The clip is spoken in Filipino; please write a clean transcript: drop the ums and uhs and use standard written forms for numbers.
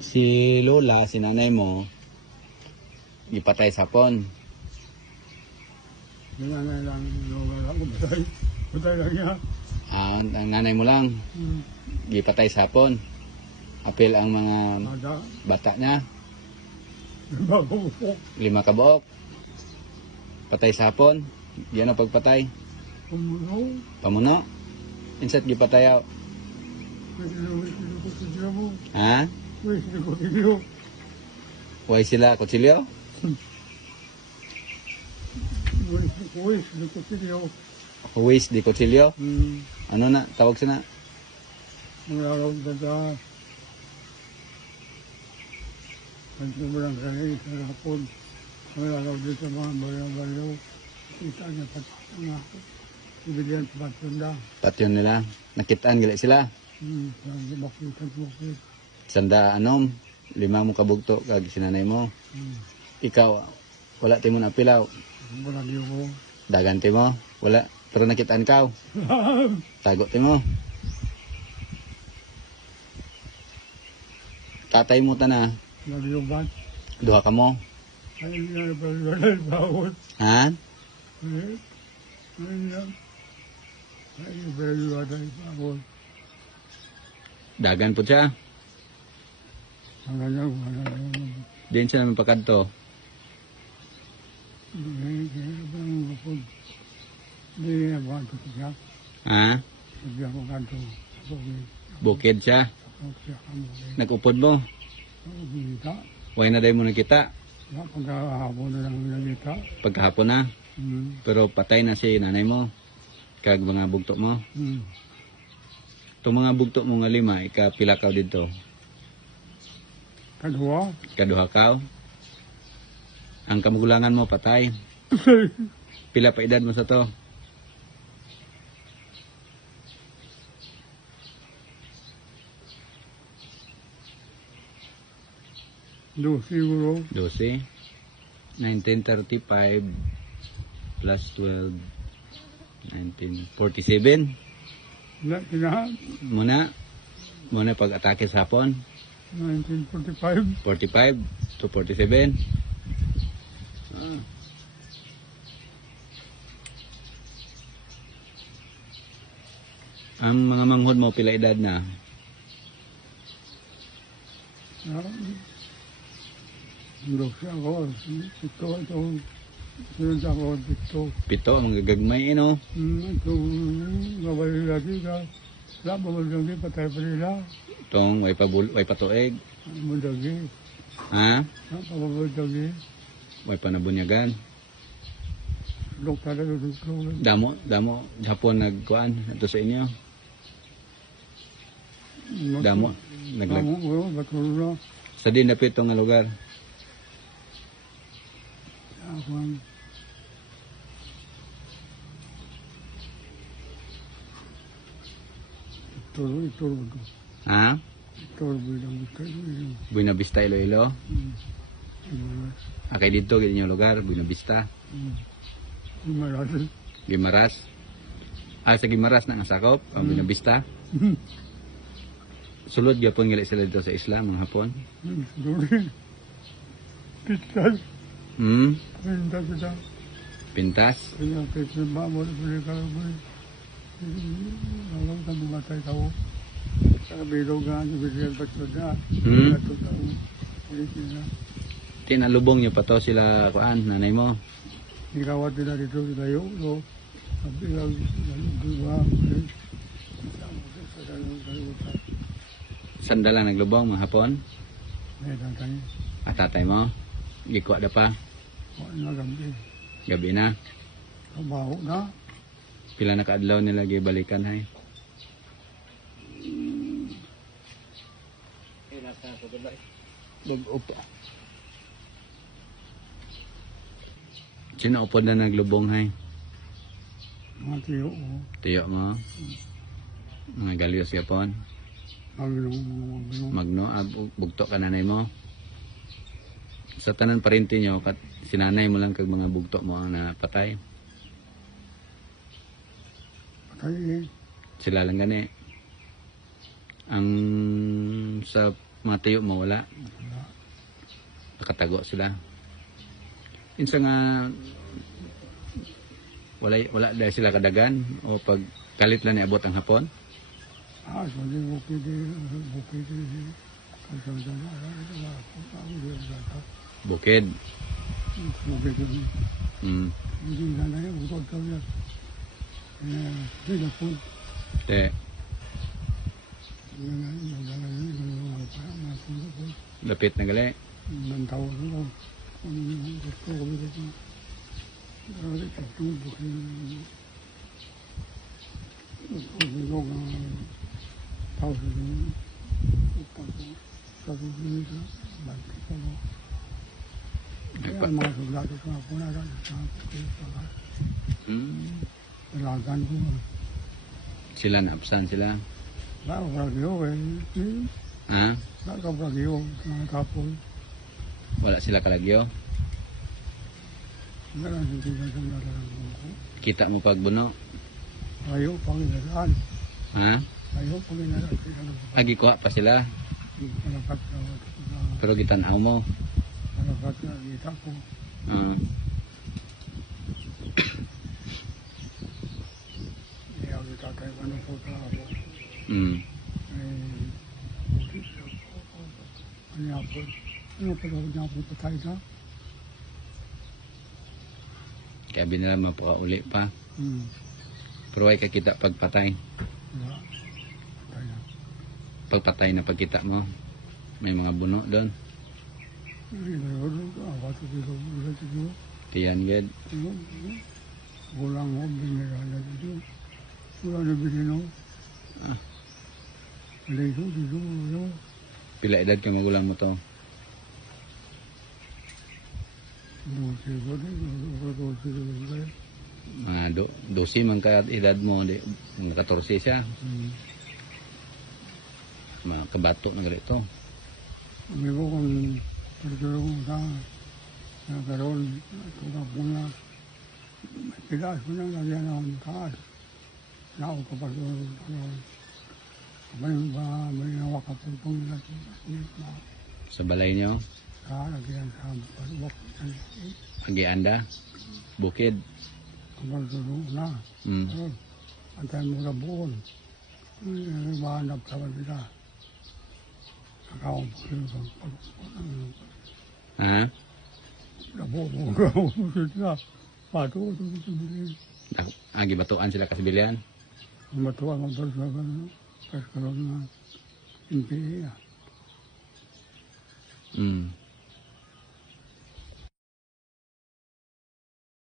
Si Lola, si nanay mo, ipatay sa hapon. Nanay lang, wala ko batay. Batay lang niya. Ang nanay mo lang, ipatay sa hapon. Apil ang mga Ada, bata niya, bago po. 5 kabuok. Patay sa hapon. Yan ang pagpatay. Kumuno, Pamuno. Insat gipatayaw. sino mo. Ha? Sino. Huwag sila kutsilyo? Sino. Huwis di kutsilyo? Ano na? Tawag sila? Maglalaw dada. Ang sobrang kanay sa hapon. Maglalaw dito sa mga balaw-balaw. Kita niya pati mga ibilihan sa patunda. Patyon nila. Nakitaan gila sila. Bakit. Sanda anom. 5 mo kabugto kag sinanay mo. Ikaw, wala timo na pilaw. Wala niyo ko. Dagan timo. Wala. Pero nakitaan ka. Tago timo. Tatay mo ta na. Lagi ba? Duha ka mo. Ay, hindi na bawat. Ha? Dagan po siya. Diyan siya namin pakadto. Ha? Bukid siya. Nag-upod mo. Huwag na dahil mo nakita. Pagkahapon na lang nagkita. Pagkahapon na. Pero patay na si nanay mo. Kag mga bugto mo. Itong mga bugto mo nga 5, ikapilakaw dito. Kadua. Kaduha kaw. Ang kamugulangan mo patay. Pila pa edad mo sa to? Siguro. 12. 1935 plus 12. 1947. Muna pag-atake sa hapon. 1945. 45 to 47. Ang mga manghod mo pila edad na? Siya ako. Ito. Sinunod ako dito. 7 ang gagagmay no? Ito. Gabali lagi ka. Wala ba lagi patay pa nila? Itong way patuig. Madagi. Ha? Papamadagi. Way panabunyagan. Doktor na dito. Damo hapon nagkuan ato sa inyo. Damo naglag. Batulong. Sa din dapit nga lugar. Ako ito. Ha? Ito bilang ito. Buena Vista Iloilo. Akay dito ganyan yung lugar, Buena Vista. Marami. Gimaras. Sa Gimaras na nga sakop, ang Buena Vista. Sulod gyapon gali sila dito sa Islam mga hapon. Duri. Pitas. Pintas ito. Pintas. Kaya pitas ba mo na pili ka ba? Alam ka bumatay tao. Sa bilog nga, ibigyan pa ito na. Ito tao. Tinalubong niyo pa to sila kuan, nanay mo. Ikawat nila dito tayo. Sabi lang, diba? Sanda lang naglubong mga hapon. May tatay. Tatay mo. Gikuha da pa. Wala na gabi. Gabi na. Kabaho na. Pila na kaadlaw nila gibalikan hay. Mag-upa. Sino upod na naglubong hay? Mga tiyo ko. Tiyo mo. Mga galyos yapon. Magno. Bugto ka nanay mo. Sa tanan parinti nyo, sinanay mo lang kag mga bugto mo ang napatay. Patay eh. Sila lang gani. Ang sa Mga tuyo mo wala. Nakatago sila. Insa nga wala dahil sila kadagan o pag kalit lang niabot ang hapon. So di bukid kasada na wala po ako dito sa Bukid. bukid yun. Hindi na na yung bukod kami. Hindi na po. Te, lapit na gali. Nang tawag ko. Kung gusto ko dito. Grabe ka tubo. Tulog ang tawag dito. Sa dito. Balik ko. Kaya mga soldado sa ako na lang. Talagan ko. Sila naapsan sila. Bago bragyo eh. Ha? Bago bragyo. Mga kapon. Wala sila kalagyo. Hindi lang hindi na sa nalalang ko. Kita mo pagbuno. Ayaw pang inalaan. Ha? Ayaw pang inalaan. Agi kuha pa sila. Malakat na. Pero gitanaw mo. Malakat na. Kita ko. Ayaw kita tayo. Ano po ka ako. Ano po. Ano po niya po patay na. Kaya binala mapakauli pa. Pero ay kakita pagpatay. Wala. Patay na. Pagpatay na pagkita mo. May mga buno doon. Hindi na yun. Awato dito. Wala dito. Tiyan ged. Gulang mo. Binirala dito. Wala na binino. Dito. Dito. Dito. Pila edad ka magulang mo to? Dosi ko din. Dosi ko din. Mga 12 man ka edad mo. Mga 14 siya. Mga kabato na ganito. Sabi ko kung pagkiro ko sa nagkaroon, tukap ko na, may pilas ko na, lagyan ako ng taas. Nako ka pa doon. May nawak ka po pong Sa balay niyo. lagyan sa palubok. Agianda. Bukid. Kapag doon na, antay mo na buon. Mahanap sa kanila. Nakawang pagkiro sa palubok. Ha? Nabubuo ko sila. Pato ko sa bilin. Agi batuan sila kasibilian. Matuwa ng personal kasi karoon na NPA.